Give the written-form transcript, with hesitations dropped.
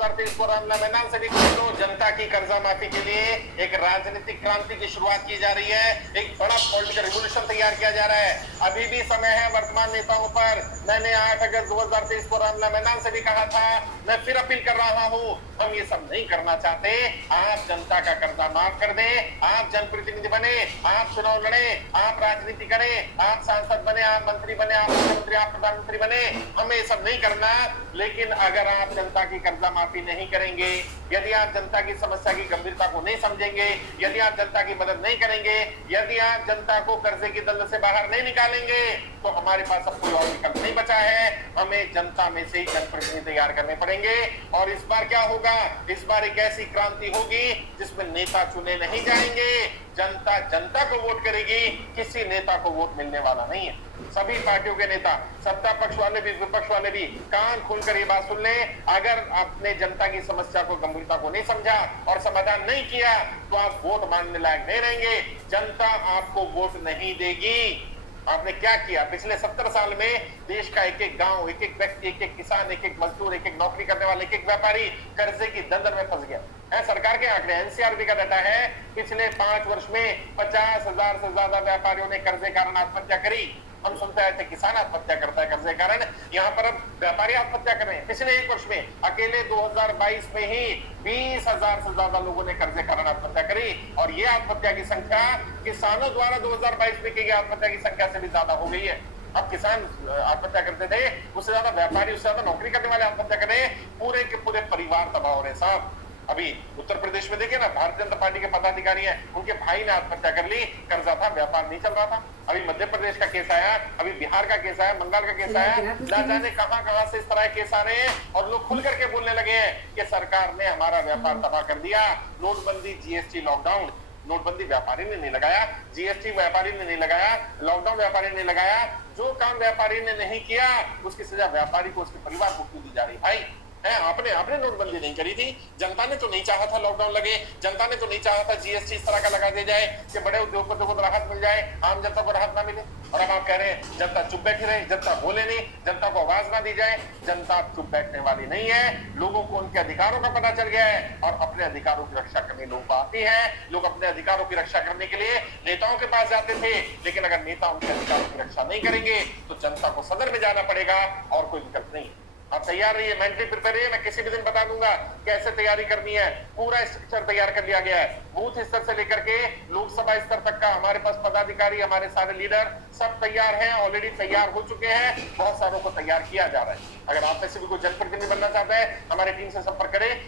2023 को रामला मैदान से भी तो जनता की कर्जा माफी के लिए एक राजनीतिक क्रांति की शुरुआत की जा रही है, एक बड़ा पॉलिटिकल रिवोल्यूशन तैयार किया जा रहा है। अभी भी समय है वर्तमान नेताओं पर। मैंने 8 अगस्त 2023 को रामला मैदान से भी कहा था, मैं फिर अपील कर रहा हूं, हम ये सब नहीं करना चाहते। आप जनता का कर्जा माफ कर दें, आप जनप्रतिनिधि बने, आप चुनाव लड़े, आप राजनीति करें, आप सांसद बने, आप मंत्री बने, आप मुख्यमंत्री, आप प्रधानमंत्री बने, हमें ये सब नहीं करना। लेकिन अगर आप जनता की कर्जा माफी नहीं करेंगे, यदि आप जनता की समस्या की गंभीरता को नहीं समझेंगे, यदि आप जनता की मदद नहीं करेंगे, यदि आप जनता को कर्जे की दलदल से बाहर नहीं निकालेंगे, तो हमारे पास अब कोई और विकल्प नहीं बचा है। हमें जनता में से ही जनप्रतिनिधि तैयार करने पड़ेंगे। और इस बार क्या होगा? इस बार एक ऐसी क्रांति होगी जिसमें नेता चुने नहीं जाएंगे, जनता जनता को वोट करेगी, किसी नेता को वोट मिलने वाला नहीं है। सभी पार्टियों के नेता, सत्ता पक्ष वाले भी, विपक्ष वाले भी, कान खोलकर ये बात सुन लें, अगर आपने जनता की समस्या को, गंभीरता को नहीं समझा और समाधान नहीं किया, तो आप वोट मांगने लायक नहीं रहेंगे। जनता आपको वोट नहीं देगी। आपने क्या किया? पिछले 70 साल में देश का एक एक गांव, एक एक व्यक्ति, एक एक किसान, एक एक मजदूर, एक एक नौकरी करने वाले, एक एक व्यापारी कर्जे की दलदल में फंस गया है। सरकार के आंकड़े, एनसीआरबी का डाटा है, पिछले 5 वर्ष में 50,000 से ज्यादा व्यापारियों ने कर्जे कारण आत्महत्या करी। हम सुनते आए थे किसान आत्महत्या करता है कर्जे कारण, यहाँ पर अब व्यापारी आत्महत्या कर रहे हैं। पिछले 1 वर्ष में अकेले 2022 में ही 20,000 से ज्यादा लोगों ने कर्जे कारण आत्महत्या करी। और ये आत्महत्या की संख्या किसानों द्वारा 2022 में की गई आत्महत्या की संख्या से भी ज्यादा हो गई है। अब किसान आत्महत्या करते थे, उससे ज्यादा व्यापारी, उससे ज्यादा नौकरी करने वाले आत्महत्या कर रहे हैं। पूरे के पूरे परिवार तबाह हो रहे साहब। अभी उत्तर प्रदेश में देखिए ना, भारतीय जनता पार्टी के पदाधिकारी हैं, उनके भाई ने आत्महत्या कर ली, कर्जा था, व्यापार नहीं चल रहा था। अभी मध्य प्रदेश का केस आया, अभी बिहार का केस आया, बंगाल का केस आया, ना जाने कहां से इस तरह के केस आ रहे हैं। और लोग खुल करके बोलने लगे हैं कि सरकार ने हमारा व्यापार तबाह कर दिया। नोटबंदी, जीएसटी, लॉकडाउन, नोटबंदी व्यापारी ने नहीं लगाया, जीएसटी व्यापारी ने नहीं लगाया, लॉकडाउन व्यापारी ने लगाया। जो काम व्यापारी ने नहीं किया, उसकी सजा व्यापारी को, उसके परिवार को क्यों दी जा रही? भाई आपने नोटबंदी नहीं करी थी, जनता ने तो नहीं चाहा था लॉकडाउन लगे, जनता ने तो नहीं चाहा था जीएसटी इस तरह का लगा दिया जाए कि बड़े उद्योगपतियों को राहत मिल जाए, आम जनता को राहत ना मिले। और अब आप कह रहे हैं जनता चुप बैठी रहे, जनता बोले नहीं, जनता को आवाज ना दी जाए। जनता चुप बैठने वाली नहीं है। लोगों को उनके अधिकारों का पता चल गया है और अपने अधिकारों की रक्षा करने लोग आते हैं। लोग अपने अधिकारों की रक्षा करने के लिए नेताओं के पास जाते थे, लेकिन अगर नेता उनके अधिकारों की रक्षा नहीं करेंगे तो जनता को सदन में जाना पड़ेगा और कोई विकल्प नहीं। आप तैयार रहिए, मेंटली प्रिपेयर रहिए। मैं किसी भी दिन बता दूंगा कैसे तैयारी करनी है। पूरा स्ट्रक्चर तैयार कर लिया गया है, बूथ स्तर से लेकर के लोकसभा स्तर तक का। हमारे पास पदाधिकारी, हमारे सारे लीडर सब तैयार हैं, ऑलरेडी तैयार हो चुके हैं। बहुत सारों को तैयार किया जा रहा है। अगर आप में से भी कोई जनप्रतिनिधि बनना चाहता है, हमारी टीम से संपर्क करें।